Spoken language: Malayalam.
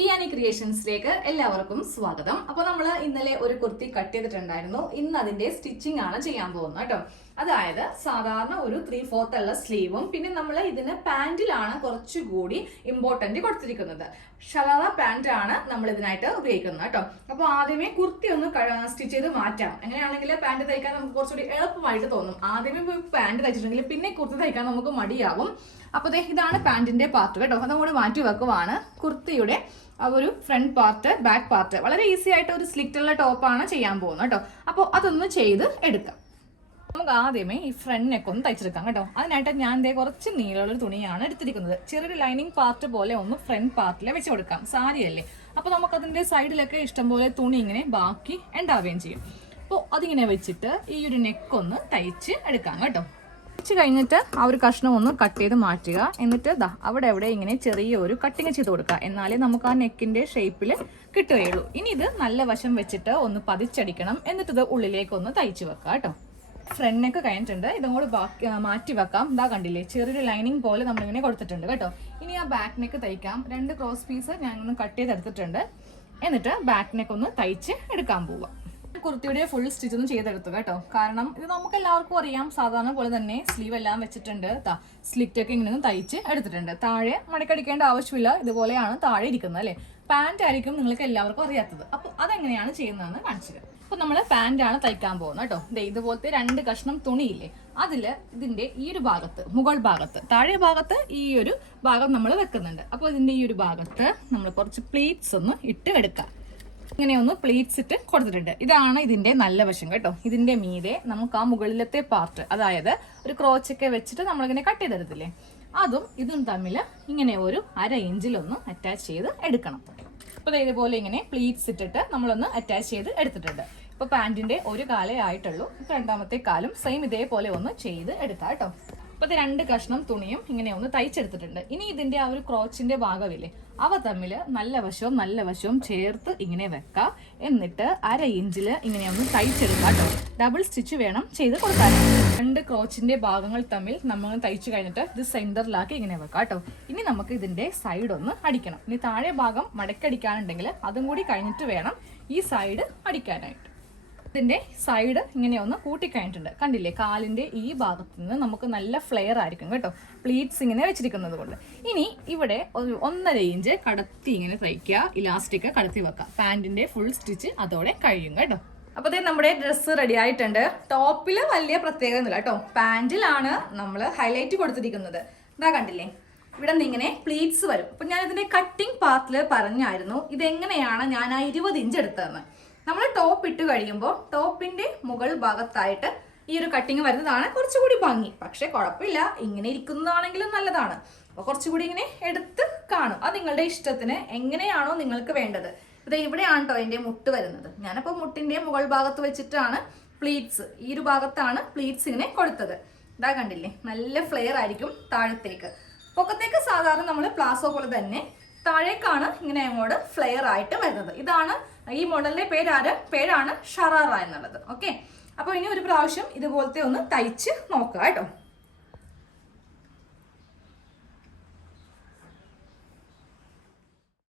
ഇയാനി ക്രിയേഷൻസിലേക്ക് എല്ലാവർക്കും സ്വാഗതം. അപ്പോൾ നമ്മൾ ഇന്നലെ ഒരു കുർത്തി കട്ട് ചെയ്തിട്ടുണ്ടായിരുന്നു. ഇന്ന് അതിന്റെ സ്റ്റിച്ചിങ് ആണ് ചെയ്യാൻ പോകുന്നത് കേട്ടോ. അതായത് സാധാരണ ഒരു 3/4 ഉള്ള സ്ലീവും പിന്നെ നമ്മൾ ഇതിന് പാന്റിലാണ് കുറച്ചുകൂടി ഇമ്പോർട്ടന്റ് കൊടുത്തിരിക്കുന്നത്. ഷറാറ പാന്റ് ആണ് നമ്മൾ ഇതിനായിട്ട് ഉപയോഗിക്കുന്നത് കേട്ടോ. അപ്പോൾ ആദ്യമേ കുർത്തി ഒന്ന് സ്റ്റിച്ച് ചെയ്ത് മാറ്റാം. അങ്ങനെയാണെങ്കിൽ പാന്റ് തയ്ക്കാൻ നമുക്ക് കുറച്ചുകൂടി എളുപ്പമായിട്ട് തോന്നും. ആദ്യമേ പാന്റ് തയ്ച്ചിട്ടുണ്ടെങ്കിൽ പിന്നെ കുർത്തി തയ്ക്കാൻ നമുക്ക് മടിയാവും. അപ്പോൾ ഇതാണ് പാന്റിന്റെ പാർട്ട് കേട്ടോ. അതുകൂടി മാറ്റി വെക്കുവാണ്. കുർത്തിയുടെ ഒരു ഫ്രണ്ട് പാർട്ട്, ബാക്ക് പാർട്ട് വളരെ ഈസി ആയിട്ട് ഒരു സ്ലിറ്റുള്ള ടോപ്പാണ് ചെയ്യാൻ പോകുന്നത് കേട്ടോ. അപ്പോൾ അതൊന്ന് ചെയ്ത് എടുക്കാം. നമുക്ക് ആദ്യമേ ഈ ഫ്രണ്ട് നെക്ക് ഒന്ന് തയ്ച്ചെടുക്കാം കേട്ടോ. അതിനായിട്ട് ഞാൻ കുറച്ച് നീളമുള്ള തുണിയാണ് എടുത്തിരിക്കുന്നത്. ചെറിയൊരു ലൈനിങ് പാർട്ട് പോലെ ഒന്ന് ഫ്രണ്ട് പാർട്ടിൽ വെച്ച് കൊടുക്കാം. സാരിയല്ലേ, അപ്പോൾ നമുക്കതിൻ്റെ സൈഡിലൊക്കെ ഇഷ്ടംപോലെ തുണി ഇങ്ങനെ ബാക്കി ഉണ്ടാവുകയും ചെയ്യും. അപ്പോൾ അതിങ്ങനെ വെച്ചിട്ട് ഈ ഒരു നെക്ക് ഒന്ന് തയ്ച്ച് എടുക്കാം കേട്ടോ. തയ്ച്ച് കഴിഞ്ഞിട്ട് ആ ഒരു കഷ്ണം ഒന്ന് കട്ട് ചെയ്ത് മാറ്റുക. എന്നിട്ട് അവിടെ എവിടെ ഇങ്ങനെ ചെറിയൊരു കട്ടിങ് ചെയ്ത് കൊടുക്കുക. എന്നാലേ നമുക്ക് ആ നെക്കിന്റെ ഷേപ്പിൽ കിട്ടുകയുള്ളൂ. ഇനി ഇത് നല്ല വശം വെച്ചിട്ട് ഒന്ന് പതിച്ചടിക്കണം. എന്നിട്ട് ഇത് ഉള്ളിലേക്ക് ഒന്ന് തയ്ച്ച് വെക്കുക കേട്ടോ. ഫ്രണ്ട് നെക്ക് കഴിഞ്ഞിട്ടുണ്ട്. ഇതും കൂടി മാറ്റി വെക്കാം. കണ്ടില്ലേ, ചെറിയൊരു ലൈനിങ് പോലെ നമ്മളിങ്ങനെ കൊടുത്തിട്ടുണ്ട് കേട്ടോ. ഇനി ആ ബാക്ക് നെക്ക് തയ്ക്കാം. 2 ക്രോസ് പീസ് ഞാൻ ഒന്ന് കട്ട് ചെയ്തെടുത്തിട്ടുണ്ട്. എന്നിട്ട് ബാക്ക് നെക്ക് ഒന്ന് തയ്ച്ച് എടുക്കാൻ പോവാം. കുർത്തിയുടെ ഫുൾ സ്റ്റിച്ച് ഒന്നും ചെയ്തെടുത്തു കേട്ടോ. കാരണം ഇത് നമുക്ക് എല്ലാവർക്കും അറിയാം, സാധാരണ പോലെ തന്നെ സ്ലീവ് എല്ലാം വെച്ചിട്ടുണ്ട്. സ്ലിറ്റ് ഒക്കെ ഇങ്ങനെ തയ്ച്ച് എടുത്തിട്ടുണ്ട്. താഴെ മടക്കടിക്കേണ്ട ആവശ്യമില്ല. ഇതുപോലെയാണ് താഴെ ഇരിക്കുന്നത് അല്ലേ. പാന്റ് ആയിരിക്കും നിങ്ങൾക്ക് എല്ലാവർക്കും അറിയാത്തത്. അപ്പോൾ അതെങ്ങനെയാണ് ചെയ്യുന്നതെന്ന് കാണിച്ചത്. അപ്പോൾ നമ്മൾ പാന്റ് ആണ് തയ്ക്കാൻ പോകുന്നത് കേട്ടോ. ഇതുപോലത്തെ 2 കഷ്ണം തുണിയില്ലേ, അതില് ഇതിന്റെ ഈ ഒരു ഭാഗത്ത്, മുകൾ ഭാഗത്ത്, താഴെ ഭാഗത്ത് ഈ ഒരു ഭാഗം നമ്മൾ വെക്കുന്നുണ്ട്. അപ്പോൾ ഇതിന്റെ ഈ ഒരു ഭാഗത്ത് നമ്മൾ കുറച്ച് പ്ലീറ്റ്സ് ഒന്ന് ഇട്ട് എടുക്കാം. ഇങ്ങനെ ഒന്ന് പ്ലീറ്റ്സ് ഇട്ട് കൊടുത്തിട്ടുണ്ട്. ഇതാണ് ഇതിന്റെ നല്ല വശം കേട്ടോ. ഇതിന്റെ മീതെ നമുക്ക് ആ മുകളിലത്തെ പാർട്ട്, അതായത് ഒരു ക്രോച്ചൊക്കെ വെച്ചിട്ട് നമ്മളിങ്ങനെ കട്ട് ചെയ്തെടുത്തില്ലേ, അതും ഇതും തമ്മിൽ ഇങ്ങനെ ഒരു 1/2 ഇഞ്ചിലൊന്ന് അറ്റാച്ച് ചെയ്ത് എടുക്കണം. അപ്പോൾ ഇതുപോലെ ഇങ്ങനെ പ്ലീറ്റ്സ് ഇട്ടിട്ട് നമ്മളൊന്ന് അറ്റാച്ച് ചെയ്ത് എടുത്തിട്ടുണ്ട്. ഇപ്പോൾ പാന്റിന്റെ ഒരു കാലേ ആയിട്ടുള്ളൂ. രണ്ടാമത്തെ കാലും സെയിം ഇതേപോലെ ഒന്ന് ചെയ്ത് എടുക്കാം കേട്ടോ. അപ്പോൾ 2 കഷ്ണം തുണിയും ഇങ്ങനെ ഒന്ന് തയ്ച്ചെടുത്തിട്ടുണ്ട്. ഇനി ഇതിന്റെ ആ ഒരു ക്രോച്ചിന്റെ ഭാഗമില്ലേ, അവ തമ്മിൽ നല്ല വശവും ചേർത്ത് ഇങ്ങനെ വെക്കാം. എന്നിട്ട് 1/2 ഇഞ്ചിൽ ഇങ്ങനെ ഒന്ന് തയ്ച്ചെടുക്കാം കേട്ടോ. ഡബിൾ സ്റ്റിച്ച് വേണം ചെയ്ത് കൊടുക്കാൻ. 2 ക്രോച്ചിന്റെ ഭാഗങ്ങൾ തമ്മിൽ നമ്മൾ തയ്ച്ചു കഴിഞ്ഞിട്ട് ഇത് സെന്ററിലാക്കി ഇങ്ങനെ വെക്കാം കേട്ടോ. ഇനി നമുക്ക് ഇതിന്റെ സൈഡ് ഒന്ന് അടിക്കണം. ഇനി താഴെ ഭാഗം മടക്കടിക്കാനുണ്ടെങ്കിൽ അതും കൂടി കഴിഞ്ഞിട്ട് വേണം ഈ സൈഡ് അടിക്കാനായിട്ട്. ഇതിന്റെ സൈഡ് ഇങ്ങനെ ഒന്ന് കൂട്ടിക്കഴിഞ്ഞിട്ടുണ്ട്. കണ്ടില്ലേ, കാലിന്റെ ഈ ഭാഗത്ത് നിന്ന് നമുക്ക് നല്ല ഫ്ലെയർ ആയിരിക്കും കേട്ടോ, പ്ലീറ്റ്സ് ഇങ്ങനെ വെച്ചിരിക്കുന്നത് കൊണ്ട്. ഇനി ഇവിടെ ഒരു 1/2 ഇഞ്ച് കടത്തി ഇങ്ങനെ തയ്ക്കുക. ഇലാസ്റ്റിക് കടത്തി വെക്കുക. പാന്റിന്റെ ഫുൾ സ്റ്റിച്ച് അതോടെ കഴിയും കേട്ടോ. അപ്പോൾ നമ്മുടെ ഡ്രസ്സ് റെഡി ആയിട്ടുണ്ട്. ടോപ്പില് വലിയ പ്രത്യേകത ഒന്നുമില്ല കേട്ടോ. പാന്റിലാണ് നമ്മൾ ഹൈലൈറ്റ് കൊടുത്തിരിക്കുന്നത്. കണ്ടില്ലേ, ഇവിടെ നിന്ന് ഇങ്ങനെ പ്ലീറ്റ്സ് വരും. അപ്പൊ ഞാൻ ഇതിന്റെ കട്ടിങ് പാർട്ടിൽ പറഞ്ഞായിരുന്നു ഇതെങ്ങനെയാണ് ഞാൻ ആ 20 ഇഞ്ച് എടുത്തതെന്ന്. നമ്മൾ ടോപ്പ് ഇട്ട് കഴിയുമ്പോൾ ടോപ്പിന്റെ മുകൾ ഭാഗത്തായിട്ട് ഈ ഒരു കട്ടിങ് വരുന്നതാണ് കുറച്ചുകൂടി ഭംഗി. പക്ഷെ കുഴപ്പമില്ല, ഇങ്ങനെ ഇരിക്കുന്നതാണെങ്കിലും നല്ലതാണ്. അപ്പോൾ കുറച്ചുകൂടി ഇങ്ങനെ എടുത്ത് കാണും. അത് നിങ്ങളുടെ ഇഷ്ടത്തിന് എങ്ങനെയാണോ നിങ്ങൾക്ക് വേണ്ടത്. ഇത് ഇവിടെയാണ് കേട്ടോ എൻ്റെ മുട്ട് വരുന്നത്. ഞാനപ്പോൾ മുട്ടിന്റെ മുകൾ ഭാഗത്ത് വെച്ചിട്ടാണ് പ്ലീറ്റ്സ്, ഈ ഒരു ഭാഗത്താണ് പ്ലീറ്റ്സ് ഇങ്ങനെ കൊടുത്തത്. കണ്ടില്ലേ, നല്ല ഫ്ലെയർ ആയിരിക്കും താഴത്തേക്ക്. പൊക്കത്തേക്ക് സാധാരണ നമ്മൾ പ്ലാസോ പോലെ തന്നെ, താഴേക്കാണ് ഇങ്ങനെ അങ്ങോട്ട് ഫ്ലെയർ ആയിട്ട് വരുന്നത്. ഇതാണ് ഈ മോഡലിന്റെ പേരാണ് ഷറാറ എന്നുള്ളത്. ഓക്കെ, അപ്പോൾ ഇനി ഒരു പ്രാവശ്യം ഇതുപോലത്തെ ഒന്ന് തയ്ച്ച് നോക്കുക കേട്ടോ.